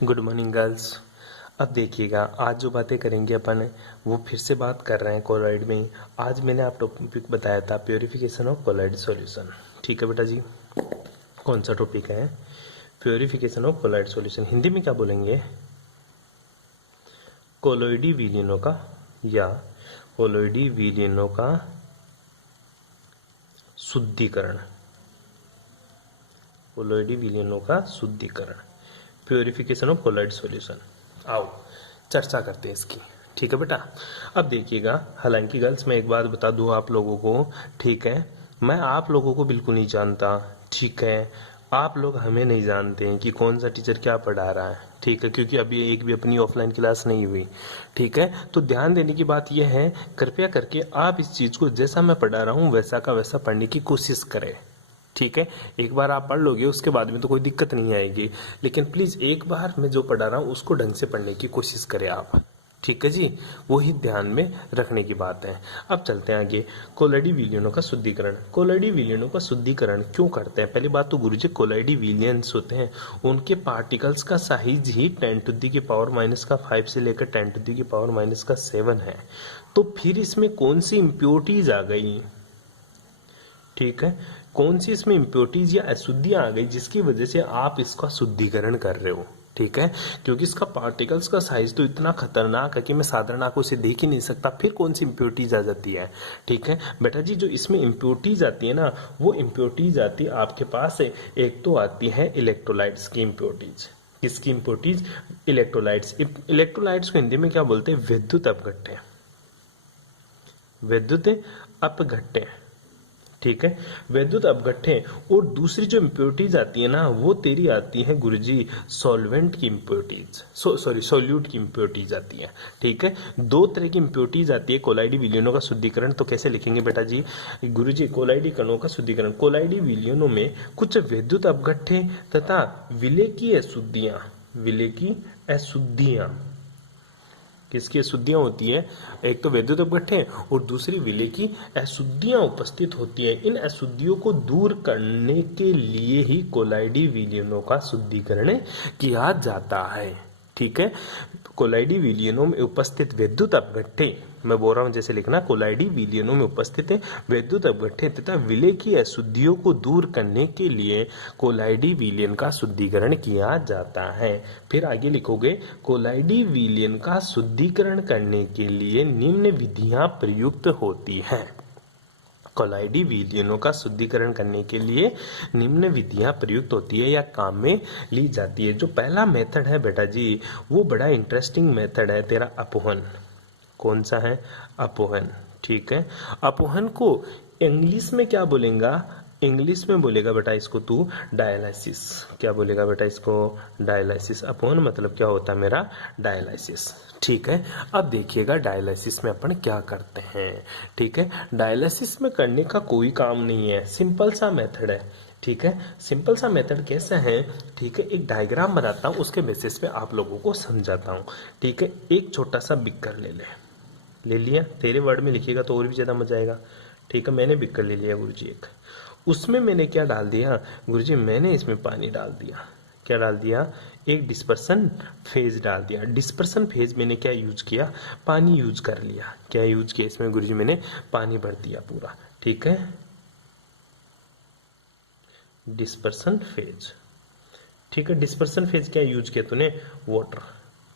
Good morning girls. अब देखिएगा, आज जो बातें करेंगे अपन वो फिर से बात कर रहे हैं कोलॉइड में ही। आज मैंने आप टॉपिक बताया था प्योरिफिकेशन ऑफ कोलॉइड सॉल्यूशन। ठीक है बेटा जी, कौन सा टॉपिक है? Purification of colloid solution. Hindi में क्या बोलेंगे? कोलॉइडी विलीनों का या कोलॉइडी विलीनों का शुद्धिकरण। कोलॉइडी विलीनों का शुद्धिकरण, प्योरिफिकेशन ऑफ कोलॉइड सॉल्यूशन। आओ चर्चा करते हैं इसकी। ठीक है बेटा। अब देखिएगा, हालांकि गर्ल्स मैं एक बात बता दूं आप लोगों को, ठीक है, मैं आप लोगों को बिल्कुल नहीं जानता, ठीक है, आप लोग हमें नहीं जानते हैं कि कौन सा टीचर क्या पढ़ा रहा है, ठीक है, क्योंकि अभी एक भी अपनी ऑफलाइन क्लास नहीं हुई। ठीक है, तो ध्यान देने की बात यह है, कृपया करके आप इस चीज को जैसा मैं पढ़ा रहा हूं वैसा का वैसा पढ़ने की कोशिश करें। ठीक है, एक बार आप पढ़ लोगे उसके बाद में तो कोई दिक्कत नहीं आएगी, लेकिन प्लीज एक बार मैं जो पढ़ा रहा हूँ उसको ढंग से पढ़ने की कोशिश करें आप। ठीक है जी, वो ही ध्यान में रखने की बात है। अब चलते हैं आगे। कोलॉइडी विलियनों का शुद्धिकरण। कोलॉइडी विलियनों का शुद्धिकरण क्यों करते हैं? पहली बात तो गुरुजी, कोलॉइडी विलियंस होते हैं, उनके पार्टिकल्स का साइज ही 10⁻⁻5 से लेकर 10⁻⁻7 है। तो फिर इसमें कौन सी इम्प्योरिटीज आ गई? ठीक है, कौन सी इसमें इम्प्योरिटीज या अशुद्धियां आ गई जिसकी वजह से आप इसका शुद्धिकरण कर रहे हो? ठीक है, क्योंकि इसका पार्टिकल्स का साइज तो इतना खतरनाक है कि मैं साधारण आंखों से देख ही नहीं सकता, फिर कौन सी इम्प्योरिटीज आ जाती है? ठीक है बेटा जी, जो इसमें इम्प्योरिटीज आती है ना, वो इम्प्योरिटीज आती है आपके पास, एक तो आती है इलेक्ट्रोलाइट्स की इम्प्योरिटीज। किसकी इम्प्योरिटीज? इलेक्ट्रोलाइट्स। इलेक्ट्रोलाइट्स को हिंदी में क्या बोलते हैं? विद्युत अपघट्य। विद्युत अपघट्य, ठीक है, विद्युत अपघट्य। और दूसरी जो इम्प्योरिटीज आती है ना, वो तेरी आती है गुरुजी सॉल्वेंट की इम्प्योरिटीज, सॉरी सोल्यूट की इम्प्योरिटीज आती है। ठीक है, दो तरह की इम्प्योरिटीज आती है कोलॉइडी विलियनों का शुद्धिकरण। तो कैसे लिखेंगे बेटा जी? गुरुजी कोलॉइडी कणों का शुद्धिकरण। कोलॉइडी विलियनों में कुछ विद्युत अपघट्य तथा विलेय की अशुद्धियां, विलेय की अशुद्धियां, किसकी अशुद्धियां होती है? एक तो विद्युत अपघट्य और दूसरी विलेय की अशुद्धियां उपस्थित होती है। इन अशुद्धियों को दूर करने के लिए ही कोलॉइडी विलियनों का शुद्धिकरण किया जाता है। ठीक है, कोलॉइडी विलियनों में उपस्थित विद्युत अपघट्य, मैं बोल रहा हूं जैसे लिखना, कोलॉइडी विलियनों में उपस्थित विद्युत अपघट्य तथा विलेय की अशुद्धियों को दूर करने के लिए कोलॉइडी विलियन का शुद्धिकरण किया जाता है। फिर आगे लिखोगे, कोलॉइडी विलियन का शुद्धिकरण करने के लिए निम्न विधियां प्रयुक्त होती हैं। कोलॉइडी विलियनों का शुद्धिकरण करने के लिए निम्न विधियां प्रयुक्त होती है या काम में ली जाती है। जो पहला मेथड है बेटा जी, वो बड़ा इंटरेस्टिंग मेथड है तेरा अपोहन। कौन सा है? अपोहन। ठीक है, अपोहन को इंग्लिश में क्या बोलेगा? इंग्लिश में बोलेगा बेटा इसको तू डायलाइसिस। क्या बोलेगा बेटा इसको? डायलाइसिस। अपोहन मतलब क्या होता है मेरा? डायलाइसिस। ठीक है, अब देखिएगा डायलाइसिस में अपन क्या करते हैं। ठीक है, डायलाइसिस में करने का कोई काम नहीं है, सिंपल सा मेथड है। ठीक है, सिंपल सा मेथड कैसा है? ठीक है, एक डायग्राम बनाता हूं, उसके बेसिस पे आप लोगों को समझाता हूं। ठीक है, एक छोटा सा बिक्कर ले लिया, तेरे वर्ड में लिखिएगा तो और भी ज्यादा मजा आएगा। ठीक है, मैंने बिक्कर ले लिया गुरुजी एक, उसमें मैंने क्या डाल दिया गुरुजी? मैंने इसमें पानी डाल दिया। क्या डाल दिया? एक डिस्पर्सन फेज डाल दिया। डिस्पर्सन फेज मैंने क्या यूज किया? पानी यूज कर लिया। क्या यूज किया इसमें गुरुजी? मैंने पानी भर दिया पूरा। ठीक है, डिस्पर्सन फेज। ठीक है, डिस्पर्सन फेज क्या यूज किया तूने? वाटर।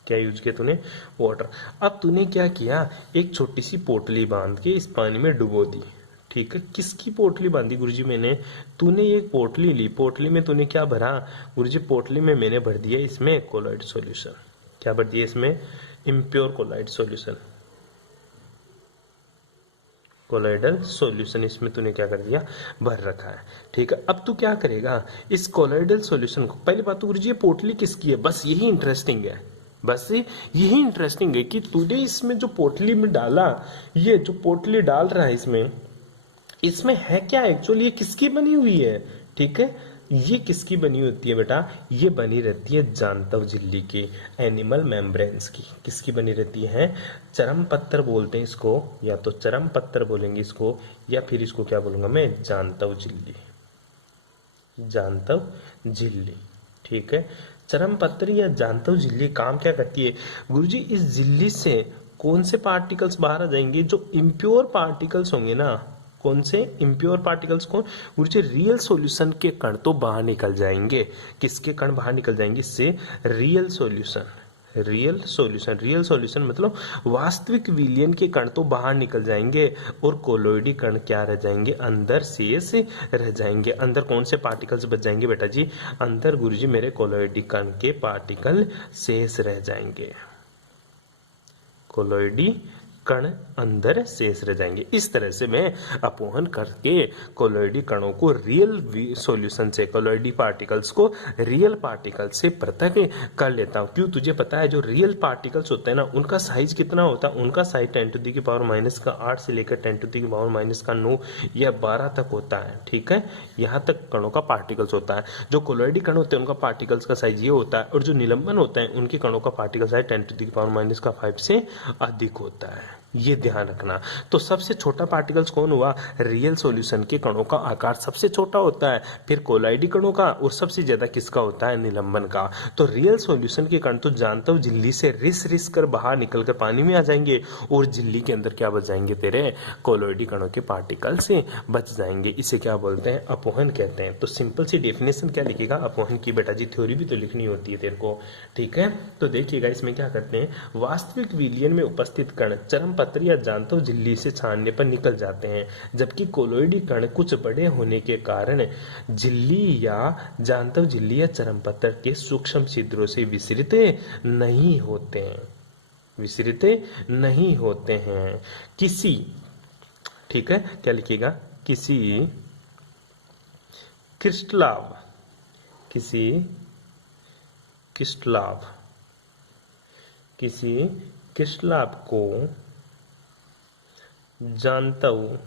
क्या यूज किया तूने? वाटर। अब तूने क्या किया? एक छोटी सी पोटली बांध के इस पानी में डुबो दी। ठीक है, किसकी पोटली बांधी गुरुजी? मैंने। तूने एक पोटली ली, पोटली में तूने क्या भरा गुरुजी? पोटली में मैंने भर दिया इसमें कोलॉइड सॉल्यूशन। क्या भर दिया इसमें? Impure colloid solution, colloidal solution इसमें तूने क्या कर दिया? भर रखा है। ठीक है, अब तू क्या करेगा? इस कोलॉइडल सॉल्यूशन को, पहली बात तो गुरुजी ये पोटली किसकी है? बस यही इंटरेस्टिंग है, बस यही इंटरेस्टिंग है कि तूने इसमें जो पोटली में डाला, ये जो पोटली डाल रहा है इसमें, इसमें है क्या एक्चुअली? ये किसकी बनी हुई है? ठीक है, ये किसकी बनी होती है बेटा? ये बनी रहती है जांतव झिल्ली की, एनिमल मेम्ब्रेन्स की। किसकी बनी रहती है? चरम पत्तर बोलते हैं इसको, या तो चरम पत्तर बोलेंगे इसको, या फिर इसको क्या बोलूंगा मैं? जांतव झिल्ली, जांतव झिल्ली। ठीक है, चरम पत्र या जांतव झिल्ली काम क्या करती है गुरुजी? इस झिल्ली से कौन से पार्टिकल्स बाहर आ जाएंगे? जो इम्प्योर पार्टिकल्स होंगे ना, कौन से इम्प्योर पार्टिकल्स? कौन गुरुजी? रियल सॉल्यूशन के कण तो बाहर निकल जाएंगे। किसके कण बाहर निकल जाएंगे इससे? Real solution. रियल सॉल्यूशन मतलब वास्तविक विलयन के कण तो बाहर निकल जाएंगे और कोलोइडी कण क्या रह जाएंगे? अंदर शेष रह जाएंगे। अंदर कौन से पार्टिकल्स बच जाएंगे बेटा जी? अंदर गुरुजी मेरे कोलोइडी कण के पार्टिकल शेष रह जाएंगे। कोलोइडी कण अंदर शेष रह जाएंगे। इस तरह से मैं अपवहन करके कोलोइडी कणों को रियल सॉल्यूशन से, कोलोइडी पार्टिकल्स को रियल पार्टिकल से पृथक कर लेता हूं। क्यों? तुझे पता है जो रियल पार्टिकल्स होते हैं ना, उनका साइज कितना होता है? उनका साइज 10⁻⁻8 से लेकर 10⁻⁻9 या 12 तक होता है। ठीक है, यहां तक कणों का पार्टिकल्स होता है। जो कोलोइडी कण होते हैं उनका पार्टिकल्स का साइज ये होता है, और जो निलंबन होते हैं उनके कणों का पार्टिकल साइज 10⁻⁻5 से अधिक होता है। ये ध्यान रखना। तो सबसे छोटा पार्टिकल्स कौन हुआ? रियल सॉल्यूशन के कणों का आकार सबसे छोटा होता है, फिर कोलाइडी कणों का, और सबसे ज्यादा किसका होता है? निलंबन का। तो रियल सॉल्यूशन के कण तो जांतव झिल्ली से रिस कर बाहर निकलकर पानी में आ जाएंगे, और झिल्ली के अंदर क्या बच जाएंगे? तेरे कोलोइडी कणों के पार्टिकल से बच जाएंगे। इसे क्या बोलते हैं? अपवहन कहते हैं। तो सिंपल सी डेफिनेशन क्या लिखेगा अपवहन की? बेटा जी थ्योरी भी तो लिखनी होती है तेरे को। ठीक है, तो देखिएगा इसमें क्या करते हैं, वास्तविक विलयन में उपस्थित कण चरम पत्र या जांतव झिल्ली से छानने पर निकल जाते हैं, जबकि कोलोइडी कण कुछ बड़े होने के कारण झिल्ली या जांतव झिल्ली या चरम पत्र के सूक्ष्म छिद्रों से विसरित नहीं होते हैं। विसरित नहीं होते हैं। किसी, ठीक है, क्या लिखिएगा? किसी क्रिस्टलाव, किसी क्रिस्टलाव, किसी क्रिस्टलाव को जांतव,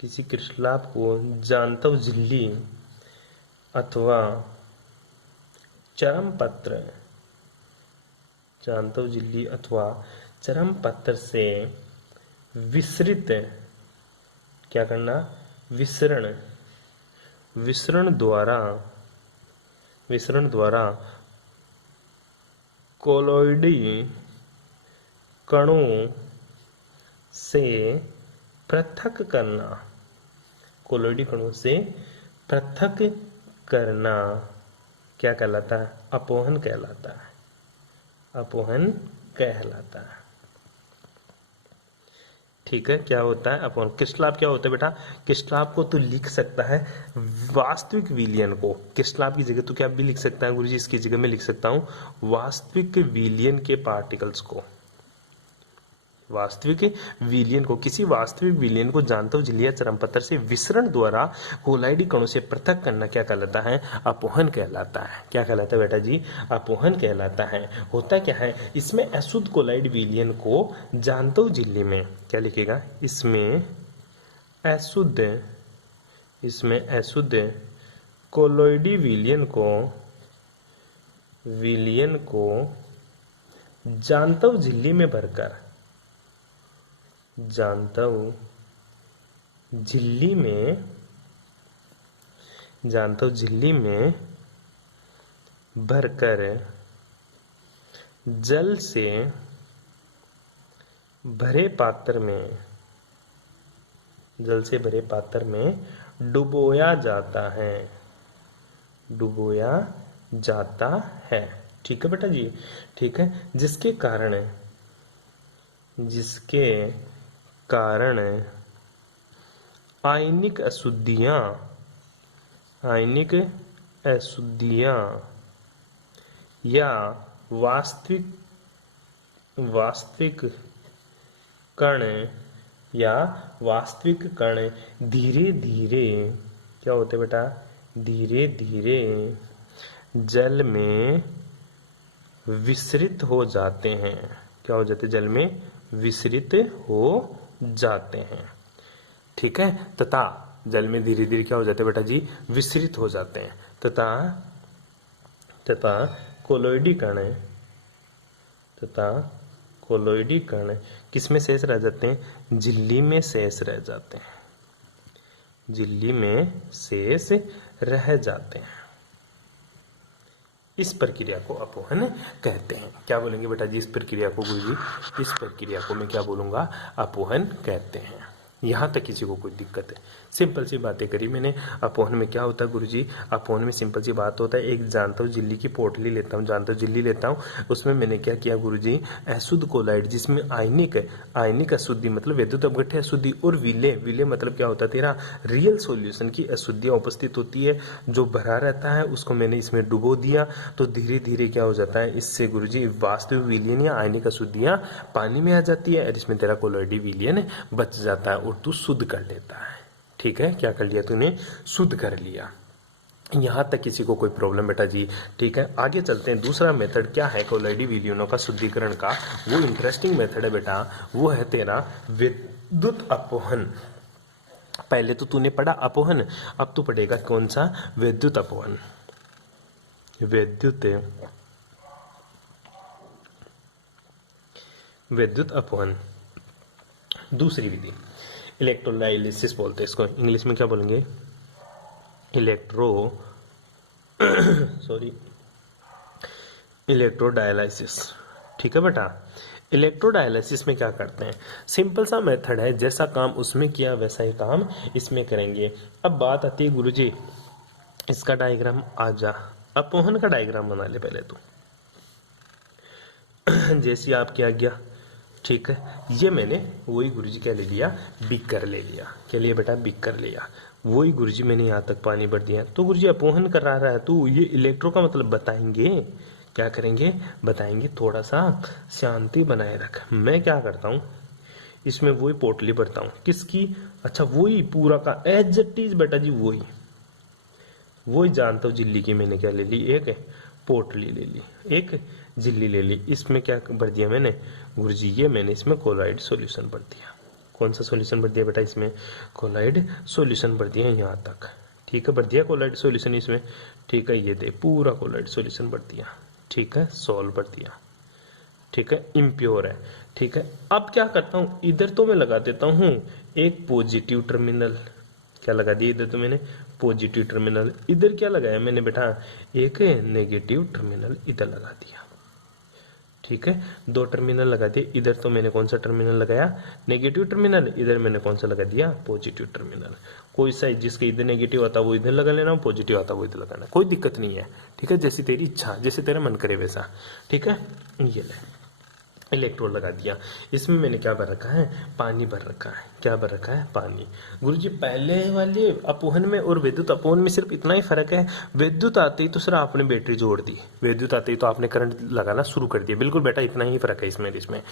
किसी क्रिस्टलाव को जांतव झिल्ली अथवा चरम पत्र, जांतव झिल्ली अथवा चरम पत्र से विसरित, क्या करना? विसरण, विसरण द्वारा कोलोइडी कणों से पृथक करना, कोलोइडी कणों से पृथक करना क्या कहलाता है? अपवहन कहलाता है। अपवहन कहलाता है। ठीक है, क्या होता है अपवहन? क्रिस्टलाव क्या होता है बेटा? क्रिस्टलाव को तू लिख सकता है वास्तविक विलयन को। क्रिस्टलाव की जगह तू क्या भी लिख सकता है गुरुजी? इसकी जगह मैं लिख सकता हूं वास्तविक विलयन के पार्टिकल्स को। वास्तविक विलयन को, किसी वास्तविक विलयन को जांतव झिल्ली या चरम पत्र से विसरण द्वारा कोलाइडी कणों से पृथक करना क्या कहलाता है? अपवहन कहलाता है। क्या कहलाता है बेटा जी? अपवहन कहलाता है। होता क्या है इसमें? अशुद्ध कोलाइड विलयन को जांतव झिल्ली में, क्या लिखेगा? इसमें अशुद्ध कोलोइडी विलयन को जांतव झिल्ली में भरकर, जांतव झिल्ली में भरकर जल से भरे पात्र में डुबोया जाता है, डुबोया जाता है। ठीक है बेटा जी, ठीक है, जिसके कारण आयनिक अशुद्धियां या वास्तविक कण धीरे धीरे, क्या होते बेटा? धीरे धीरे जल में विसरित हो जाते हैं। क्या हो जाते? जल में विसरित हो जाते हैं। ठीक है, तथा जल में धीरे धीरे क्या हो जाते हैं बेटा जी? विसरित हो जाते हैं। तथा कोलोइडी कण किस में शेष रह जाते हैं? झिल्ली में शेष रह जाते हैं। झिल्ली में शेष रह जाते हैं। इस प्रक्रिया को अपोहन कहते हैं। क्या बोलेंगे बेटा जी इस प्रक्रिया को गुरुजी? इस प्रक्रिया को मैं क्या बोलूँगा? अपोहन कहते हैं। यहाँ तक किसी को कोई दिक्कत है? सिंपल सी बातें करी मैंने। अपोहन में क्या होता है गुरुजी? अपोहन में सिंपल सी बात होता है, एक जानता हूँ झिल्ली की पोटली लेता हूँ, जानता हूँ झिल्ली लेता हूँ, उसमें मैंने क्या किया गुरुजी? अशुद्ध कोलाइड जिसमें आयनिक अशुद्धि मतलब विद्युत अपघट्य अशुद्धि और विलय मतलब क्या होता है तेरा? रियल सॉल्यूशन की अशुद्धियाँ उपस्थित होती है, जो भरा रहता है उसको मैंने इसमें डुबो दिया, तो धीरे धीरे क्या हो जाता है इससे गुरुजी? वास्तविक विलयन या आयनिक अशुद्धियाँ पानी में आ जाती है और इसमें तेरा कोलॉइडी विलयन बच जाता है और तू शुद्ध कर लेता है। ठीक है, क्या कर लिया तूने? शुद्ध कर लिया। यहाँ तक किसी को कोई प्रॉब्लम बेटा जी? ठीक है, आगे चलते हैं। दूसरा मेथड क्या है कोलॉइडी विलयनों का शुद्धिकरण का? वो इंटरेस्टिंग मेथड है बेटा, वो है तेरा विद्युत अपोहन। पहले तो तूने पढ़ा अपोहन, अब तू पढ़ेगा कौन सा? विद्युत अपोहन। विद्युत अपोहन दूसरी विधि इलेक्ट्रोलाइसिस बोलते हैं इसको, इंग्लिश में क्या बोलेंगे? इलेक्ट्रोडायलिसिस। ठीक है बेटा, इलेक्ट्रोडायलिसिस में क्या करते हैं? सिंपल सा मेथड है, जैसा काम उसमें किया वैसा ही काम इसमें करेंगे। अब बात आती है गुरुजी इसका डायग्राम आजा, अपोहन का डायग्राम बना ले पहले तो। जैसी आपकी आज्ञा। ठीक है, ये मैंने वही गुरुजी क्या ले लिया? बीकर ले लिया। क्या लिया बेटा? बीकर लिया। वही गुरुजी मैंने यहाँ तक पानी भर दिया। तो गुरुजी अपोहन कर रहा है, तो ये इलेक्ट्रो का मतलब बताएंगे, क्या करेंगे? बताएंगे। थोड़ा सा शांति बनाए रख। मैं क्या करता हूँ इसमें वही पोटली भरता हूँ। किसकी? अच्छा वही पूरा का एज इट इज बेटा जी, वही जानता हूँ। झिल्ली की मैंने क्या ले ली? एक पोटली ले ली, एक झिल्ली ले ली। इसमें क्या भर दिया मैंने गुरुजी? ये मैंने इसमें कोलाइड सॉल्यूशन भर दिया। कौन सा सॉल्यूशन भर दिया बेटा? इसमें कोलाइड सॉल्यूशन भर दिया यहाँ तक। ठीक है, भर दिया कोलाइड सॉल्यूशन इसमें। ठीक है, ये दे पूरा कोलाइड सॉल्यूशन भर दिया। ठीक है, सॉल्व भर दिया। ठीक है, इम्प्योर है। ठीक है, अब क्या करता हूँ इधर तो मैं लगा देता हूँ एक पॉजिटिव टर्मिनल। क्या लगा दिया इधर तो मैंने? Positive terminal. इधर क्या लगाया मैंने बेटा? एक नेगेटिव टर्मिनल इधर लगा दिया। ठीक है, दो टर्मिनल लगा दिए। इधर तो मैंने कौन सा टर्मिनल लगाया? Negative terminal. इधर मैंने कौन सा लगा दिया? Positive terminal. कोई सा जिसके इधर नेगेटिव आता वो इधर लगा लेना, पॉजिटिव आता वो इधर लगाना, कोई दिक्कत नहीं है। ठीक है, जैसी तेरी इच्छा, जैसे तेरा मन करे वैसा। ठीक है, ये ले इलेक्ट्रोड लगा दिया। इसमें मैंने क्या भर रखा है? पानी भर रखा है। क्या भर रखा है? पानी। गुरुजी पहले वाले अपोहन में और विद्युत अपोहन में सिर्फ इतना ही फर्क है, विद्युत आते ही तो सिर्फ आपने बैटरी जोड़ दी, विद्युत आते ही तो आपने करंट लगाना शुरू कर दिया। बिल्कुल बेटा, इतना ही फर्क है इसमें।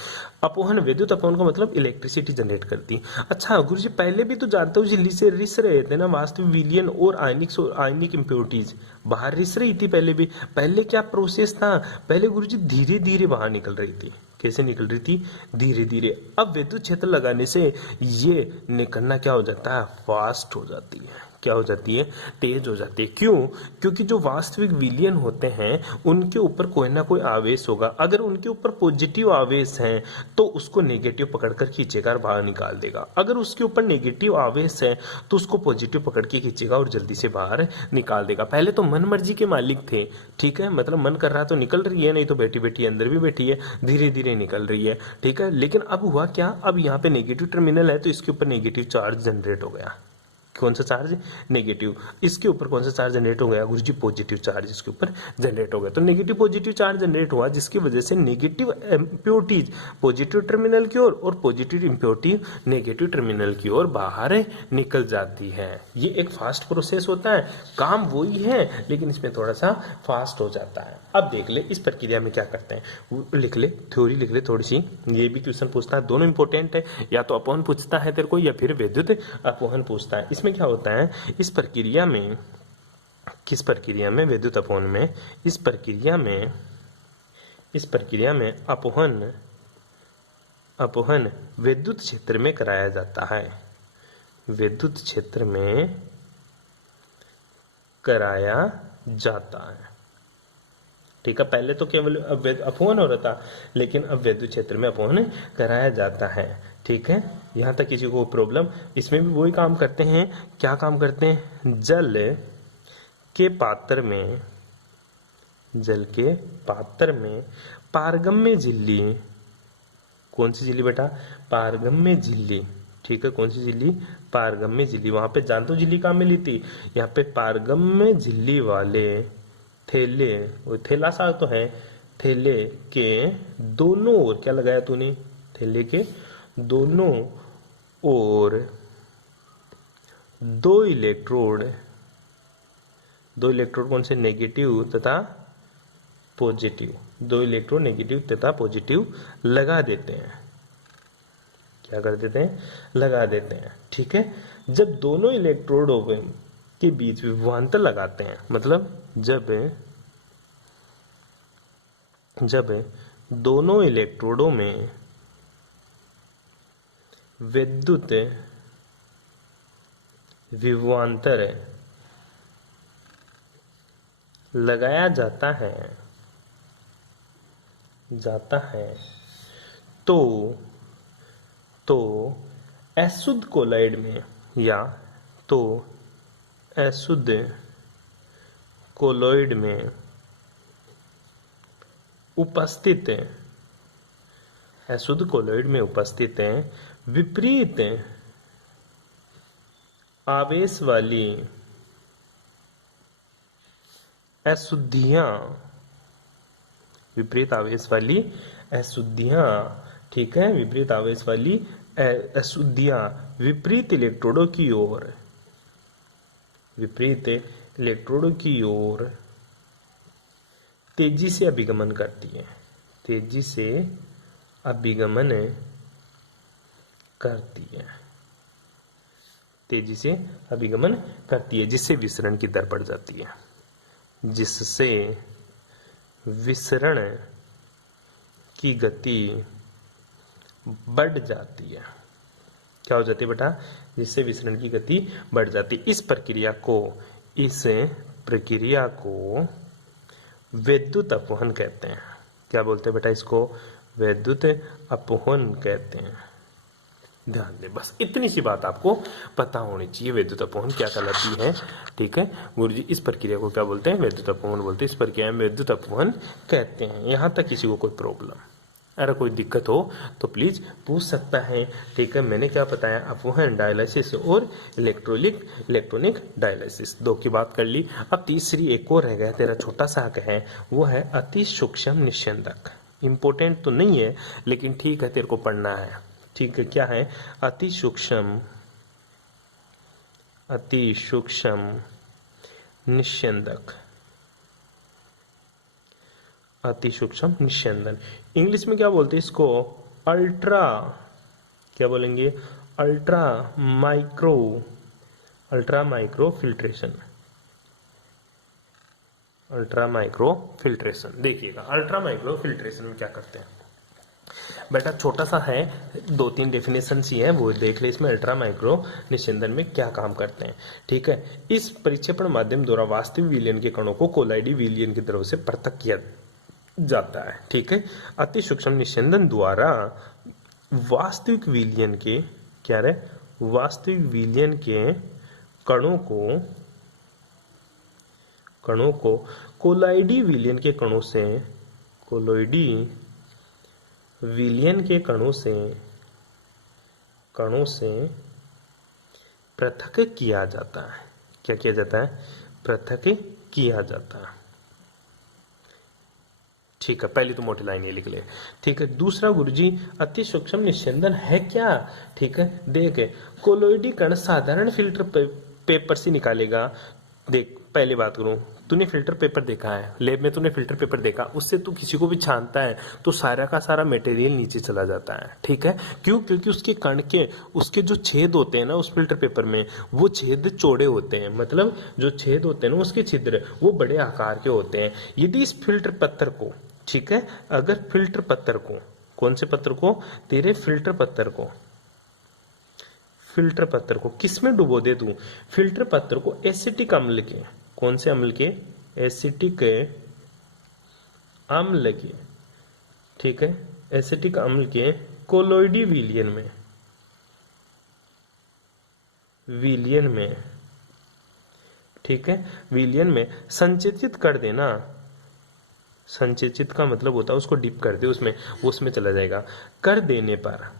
अपोहन, विद्युत अपोहन का मतलब इलेक्ट्रिसिटी जनरेट करती। अच्छा गुरुजी पहले भी तो जानते हो झिल्ली से रिस रहे थे ना वास्तविक विलयन और आयनिक इम्प्योरिटीज बाहर रिस रही थी पहले भी। पहले क्या प्रोसेस था? पहले गुरुजी धीरे धीरे बाहर निकल रही थी। कैसे निकल रही थी? धीरे धीरे। अब विद्युत क्षेत्र लगाने से ये निकलना क्या हो जाता है? फास्ट हो जाती है। क्या हो जाती है? तेज हो जाती है। क्यों? क्योंकि जो वास्तविक विलयन होते हैं उनके ऊपर कोई ना कोई आवेश होगा। अगर उनके ऊपर पॉजिटिव आवेश है तो उसको नेगेटिव पकड़कर खींचेगा और बाहर निकाल देगा। अगर उसके ऊपर नेगेटिव आवेश है तो उसको पॉजिटिव पकड़ के खींचेगा और जल्दी से बाहर निकाल देगा। पहले तो मन मर्जी के मालिक थे। ठीक है, मतलब मन कर रहा तो निकल रही है, नहीं तो बैठी बैठी अंदर भी बैठी है, धीरे धीरे निकल रही है। ठीक है, लेकिन अब हुआ क्या? अब यहाँ पे नेगेटिव टर्मिनल है तो इसके ऊपर नेगेटिव चार्ज जनरेट हो गया। कौन सा चार्ज? नेगेटिव। इसके ऊपर कौन सा चार्ज जनरेट हो गया गुरुजी? पॉजिटिव चार्ज इसके ऊपर जनरेट हो गया। तो नेगेटिव पॉजिटिव चार्ज जनरेट हुआ जिसकी वजह से नेगेटिव इम्प्योरिटीज पॉजिटिव टर्मिनल की ओर और पॉजिटिव इम्प्योरिटी नेगेटिव टर्मिनल की ओर बाहर निकल जाती है। ये एक फास्ट प्रोसेस होता है, काम वही है लेकिन इसमें थोड़ा सा फास्ट हो जाता है। अब देख ले इस प्रक्रिया में क्या करते हैं, लिख ले थ्योरी, लिख ले थोड़ी सी। ये भी क्वेश्चन पूछता है, दोनों इंपॉर्टेंट है, या तो अपोहन पूछता है तेरे को या फिर विद्युत अपोहन पूछता है। इसमें क्या होता है इस प्रक्रिया में, किस प्रक्रिया में? विद्युत अपोहन में। इस प्रक्रिया में अपोहन विद्युत क्षेत्र में कराया जाता है। विद्युत क्षेत्र में कराया जाता है। ठीक है, पहले तो केवल अपोहन हो रहा था लेकिन अब विद्युत क्षेत्र में अपोहन कराया जाता है। ठीक है, यहां तक किसी को प्रॉब्लम? इसमें भी वही काम करते हैं। क्या काम करते हैं? जल के पात्र में जल के पात्र में पारगम्य झिल्ली, कौन सी झिल्ली बेटा, पारगम्य झिल्ली, ठीक है, कौन सी झिल्ली, पारगम्य झिल्ली। वहां पे जानतो झिल्ली कहाँ मिली थी, यहाँ पे पारगम्य झिल्ली वाले थैले, वो थैला सा तो है, थैले के दोनों ओर क्या लगाया तूने, थैले के दोनों ओर दो इलेक्ट्रोड, दो इलेक्ट्रोड कौन से, नेगेटिव तथा पॉजिटिव, दो इलेक्ट्रोड नेगेटिव तथा पॉजिटिव लगा देते हैं, क्या कर देते हैं, लगा देते हैं, ठीक है। जब दोनों इलेक्ट्रोडों के बीच विभवांतर लगाते हैं, मतलब जब दोनों इलेक्ट्रोडों में विद्युत विभवांतर लगाया जाता है तो अशुद्ध कोलॉइड में, या तो अशुद्ध कोलॉइड में उपस्थित, अशुद्ध कोलॉइड में उपस्थित विपरीत आवेश वाली अशुद्धियां, विपरीत आवेश वाली अशुद्धियां, ठीक है, विपरीत आवेश वाली अशुद्धियां विपरीत इलेक्ट्रोडों की ओर, विपरीत इलेक्ट्रोडों की ओर तेजी से अभिगमन करती है, तेजी से अभिगमन करती है, तेजी से अभिगमन करती है, जिससे विसरण की दर बढ़ जाती है, जिससे विसरण की गति बढ़ जाती है, क्या हो जाती है बेटा, जिससे विसरण की गति बढ़ जाती है। इस प्रक्रिया को विद्युत अपवहन कहते हैं, क्या बोलते हैं बेटा, इसको विद्युत अपवहन कहते हैं। ध्यान दे, बस इतनी सी बात आपको पता होनी चाहिए, विद्युत अपवहन क्या कहलाती है, ठीक है। गुरुजी इस प्रक्रिया को क्या बोलते हैं, विद्युत अपवहन बोलते हैं, इस प्रक्रिया में विद्युत अपवहन कहते हैं। यहां तक किसी को कोई प्रॉब्लम, अगर कोई दिक्कत हो तो प्लीज पूछ सकता है, ठीक है। मैंने क्या बताया, अपवहन, डायलिसिस और इलेक्ट्रॉनिक डायलिसिस, दो की बात कर ली। अब तीसरी एक और रह गया तेरा छोटा सा हक है, वो है अति सूक्ष्म निस्यंदक। इंपॉर्टेंट तो नहीं है लेकिन ठीक है, तेरे को पढ़ना है, ठीक है। क्या है, अति सूक्ष्म निस्यंदक, अति सूक्ष्म निस्यंदन। इंग्लिश में क्या बोलते हैं इसको, अल्ट्रा, क्या बोलेंगे, ultra micro filtration, ultra micro filtration. देखिएगा अल्ट्रा माइक्रो फिल्ट्रेशन में क्या करते हैं बेटा, छोटा सा है, दो तीन डेफिनेशन ही है, वो देख ले इसमें। अल्ट्रा माइक्रो निस्यंदन में क्या काम करते हैं, ठीक है। इस परिक्षेपण माध्यम द्वारा वास्तविक विलयन के कणों को कोलाइडी विलयन के द्रव से पृथक किया जाता है, ठीक है। अति सूक्ष्म निस्यंदन द्वारा वास्तविक विलयन के, क्या रहे, वास्तविक विलयन के कणों को कोलाइडी विलयन के कणों से, कोलोइडी विलयन के कणों से पृथक किया जाता है। क्या किया जाता है, पृथक किया जाता है, ठीक है। पहली तो मोटी लाइन ये लिख ले, ठीक है। दूसरा गुरुजी, अति सूक्ष्म निस्यंदन है क्या, ठीक है। देख, कोलोइडी कण साधारण फिल्टर पेपर से निकालेगा। देख, पहले बात करूं, तूने फिल्टर पेपर देखा है, लैब में तूने फिल्टर पेपर देखा, उससे तू किसी को भी छानता है तो सारा का सारा मटेरियल नीचे चला जाता है, ठीक है। क्यों, क्योंकि उसके कण के, उसके जो छेद होते हैं ना उस फिल्टर पेपर में, वो छेद चौड़े होते हैं, मतलब जो छेद होते हैं ना उसके छिद्र वो बड़े आकार के होते हैं। यदि इस फिल्टर पत्थर को, ठीक है, अगर फिल्टर पत्थर को, कौन से पत्थर को, तेरे फिल्टर पत्थर को किसमें डुबो दे तू, फिल्टर पत्थर को एसिटिक अम्ल के, कौन से अम्ल के, एसिटिक अम्ल के, ठीक है, एसिटिक अम्ल के कोलोइडी विलयन में, ठीक है, विलयन में संचित कर देना, संचेचित का मतलब होता है उसको डिप कर दे उसमें, वो उसमें चला जाएगा। कर देने पर,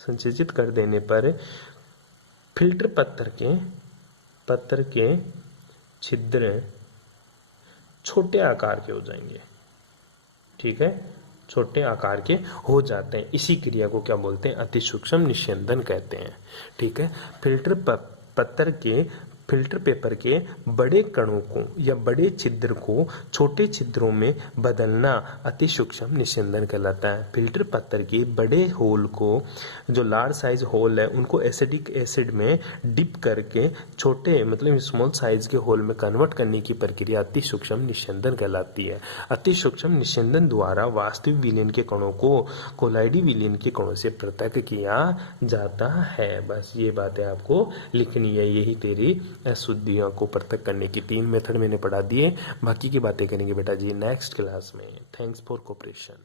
संचेचित कर देने पर फिल्टर पत्थर के छिद्र छोटे आकार के हो जाएंगे। ठीक है, छोटे आकार के हो जाते हैं। इसी क्रिया को क्या बोलते हैं? अति सूक्ष्म निस्यंदन कहते हैं। ठीक है, फिल्टर पेपर के बड़े कणों को या बड़े छिद्र को छोटे छिद्रों में बदलना अति सूक्ष्म निस्यंदन कहलाता है। फिल्टर पत्थर के बड़े होल को, जो लार्ज साइज होल है, उनको एसिडिक एसिड में डिप करके छोटे मतलब स्मॉल साइज के होल में कन्वर्ट करने की प्रक्रिया अति सूक्ष्म निस्यंदन कहलाती है। अति सूक्ष्म निस्यंदन द्वारा वास्तविक विलयन के कणों को कोलाइडी विलयन के कणों से पृथक किया जाता है। बस ये बातें आपको लिखनी है। यही तेरी अशुद्धियों को पृथक करने की 3 मेथड मैंने पढ़ा दिए। बाकी की बातें करेंगे बेटा जी नेक्स्ट क्लास में। Thanks for cooperation.